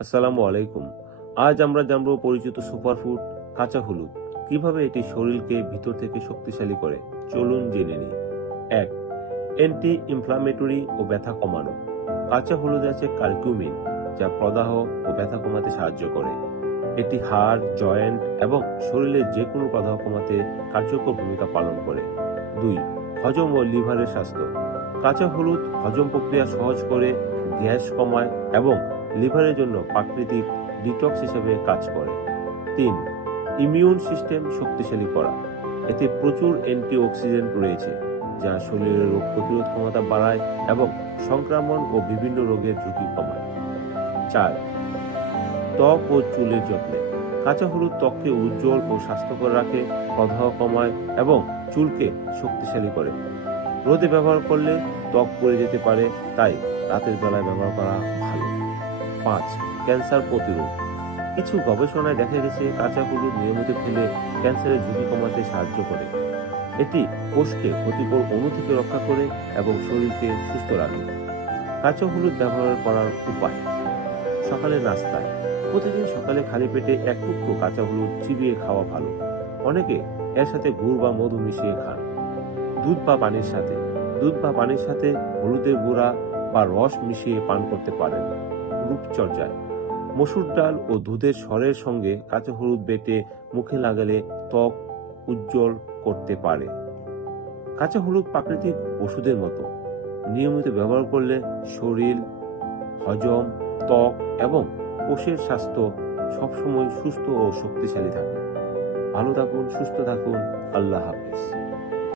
আসসালামু আলাইকুম। আজ আমরা জানবো পরিচিত সুপারফুড কাঁচা হলুদ, কিভাবে এটি শরীরকে ভিতর থেকে শক্তিশালী করে। চলুন জেনে নিই। 1. অ্যান্টি ইনফ্লামেটরি ও ব্যথা কমানো। কাঁচা হলুদে আছে কার্কিউমিন, যা প্রদাহ ও ব্যথা কমাতে সাহায্য করে। এটি হাড়, জয়েন্ট এবং শরীরের যে কোনো প্রদাহ কমাতে কার্যকর ভূমিকা পালন করে। 2. হজম ও লিভারের স্বাস্থ্য। কাঁচা হলুদ হজম প্রক্রিয়া সহজ করে, গ্যাস কমায় এবং লিভারের জন্য প্রাকৃতিক ডিটক্স হিসেবে কাজ করে। 3. ইমিউন সিস্টেম শক্তিশালী করা। এতে প্রচুর অ্যান্টিঅক্সিডেন্ট রয়েছে, যা শরীরের রোগ প্রতিরোধ ক্ষমতা বাড়ায় এবং সংক্রমণ ও বিভিন্ন রোগের ঝুঁকি কমায়। 4. ত্বক ও চুলের যত্নে। কাঁচা হলুদ ত্বককে উজ্জ্বল ও স্বাস্থ্যকর রাখে, প্রদাহ কমায় এবং চুলকে শক্তিশালী করে। রোদে ব্যবহার করলে ত্বক পড়ে যেতে পারে, তাই রাতের বেলায় ব্যবহার করা ভালো। 5. ক্যান্সার প্রতিরোধ। কিছু গবেষণায় দেখা গেছে কাঁচা হলুদ নিয়মিত খেলে ক্যান্সারের ঝুঁকি কমাতে সাহায্য করে। এটি কোষকে ক্ষতিকর অণু থেকে রক্ষা করে এবং শরীরকে সুস্থ রাখে। কাঁচা হলুদ ব্যবহার করার উপায়। সকালে নাস্তায় প্রতিদিন সকালে খালি পেটে এক টুকরো কাঁচা হলুদ চিবিয়ে খাওয়া ভালো। অনেকে এর সাথে গুড় বা মধু মিশিয়ে খান। দুধ বা পানির সাথে হলুদের গুঁড়া বা রস মিশিয়ে পান করতে পারেন। রূপচর্চায় মসুর ডাল ও দুধের স্বরের সঙ্গে কাঁচা হলুদ বেটে মুখে লাগালে ত্বক উজ্জ্বল করতে পারে। কাঁচা হলুদ প্রাকৃতিক ওষুধের মতো, নিয়মিত ব্যবহার করলে শরীর, হজম, ত্বক এবং কোষের স্বাস্থ্য সবসময় সুস্থ ও শক্তিশালী থাকে। ভালো থাকুন, সুস্থ থাকুন। আল্লাহ হাফেজ।